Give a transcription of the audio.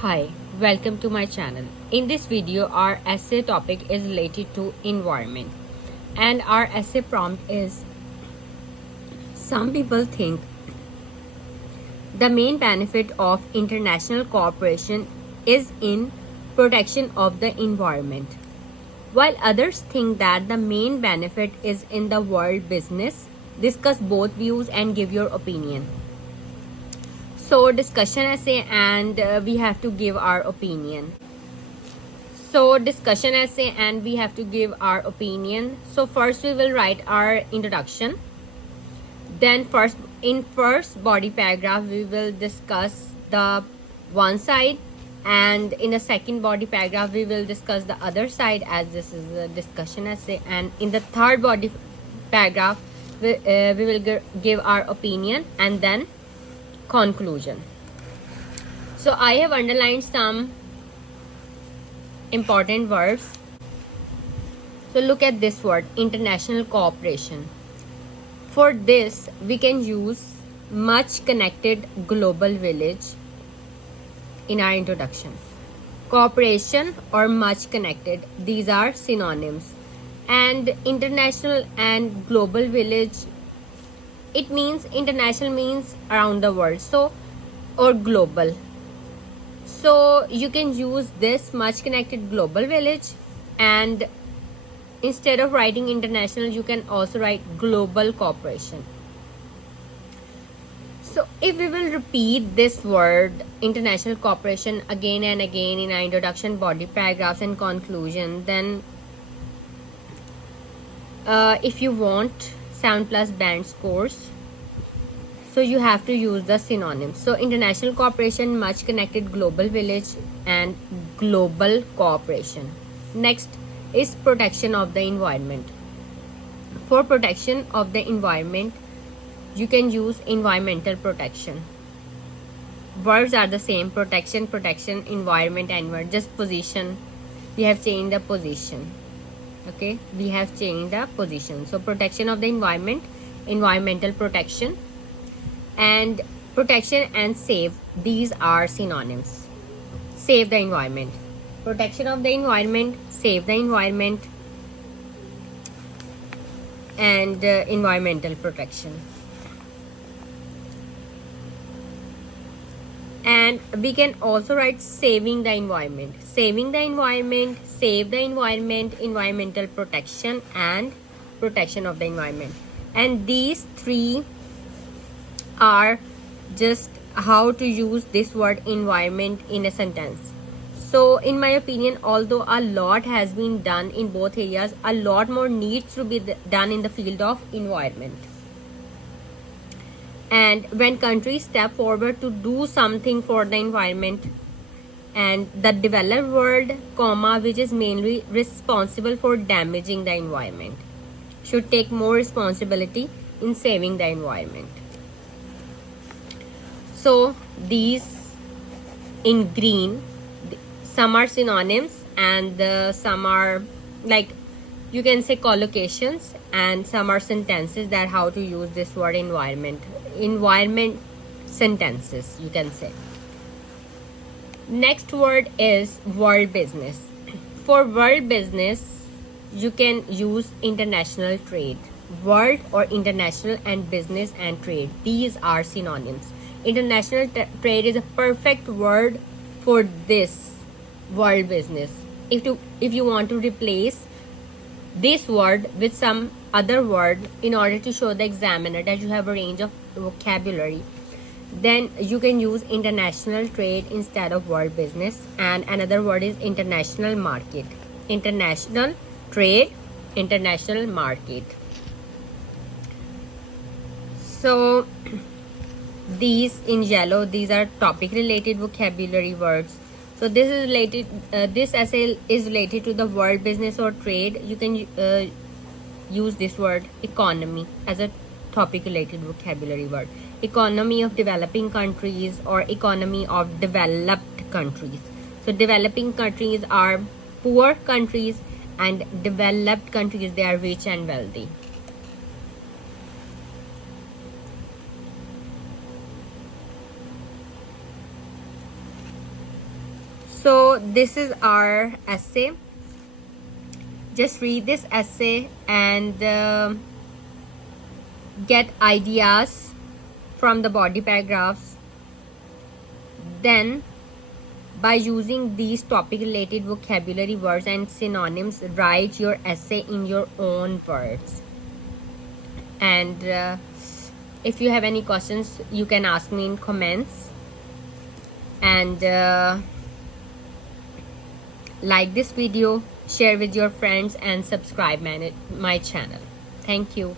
Hi, welcome to my channel. In this video, our essay topic is related to environment, and our essay prompt is: some people think the main benefit of international cooperation is in protection of the environment, while others think that the main benefit is in the world business. Discuss both views and give your opinion. So discussion essay, and we have to give our opinion. We have to give our opinion. So first we will write our introduction. Then first body paragraph we will discuss the one side, and in the second body paragraph we will discuss the other side, as this is a discussion essay. And in the third body paragraph we will give our opinion and then conclusion. So I have underlined some important words. So look at this word, international cooperation. For this we can use much connected global village in our introduction. Cooperation or much connected, these are synonyms. And international and global village, it means international means around the world, so or global. So you can use this much connected global village, and instead of writing international you can also write global cooperation. So if we will repeat this word international cooperation again and again in our introduction, body paragraphs and conclusion, then if you want 7+ band scores, so you have to use the synonyms. So international cooperation, much connected global village, and global cooperation. Next is protection of the environment. For protection of the environment you can use environmental protection. Words are the same: protection, environment, and just position, we have changed the position. Okay, we have changed the position. So protection of the environment, environmental protection, and protection and save, these are synonyms. Save the environment, protection of the environment, save the environment, and environmental protection. And we can also write saving the environment, save the environment, environmental protection, and protection of the environment. And these three are just how to use this word environment in a sentence. So in my opinion, although a lot has been done in both areas, a lot more needs to be done in the field of environment. And when countries step forward to do something for the environment, and the developed world, which is mainly responsible for damaging the environment, should take more responsibility in saving the environment. So these in green, some are synonyms and some are, like, you can say collocations, and some are sentences that how to use this word environment sentences, you can say. Next word is world business. For world business you can use international trade. World or international, and business and trade, these are synonyms. International trade is a perfect word for this world business. If you want to replace this word with some other word in order to show the examiner that you have a range of vocabulary, then you can use international trade instead of world business. And another word is international market. International trade, international market. So these in yellow, these are topic related vocabulary words. So this is related, this essay is related to the world business or trade. You can use this word economy as a topic related vocabulary word. Economy of developing countries or economy of developed countries. So developing countries are poor countries, and developed countries, they are rich and wealthy. So this is our essay. Just read this essay and get ideas from the body paragraphs. Then by using these topic related vocabulary words and synonyms, write your essay in your own words. And if you have any questions, you can ask me in comments. And like this video, share with your friends, and subscribe my channel. Thank you.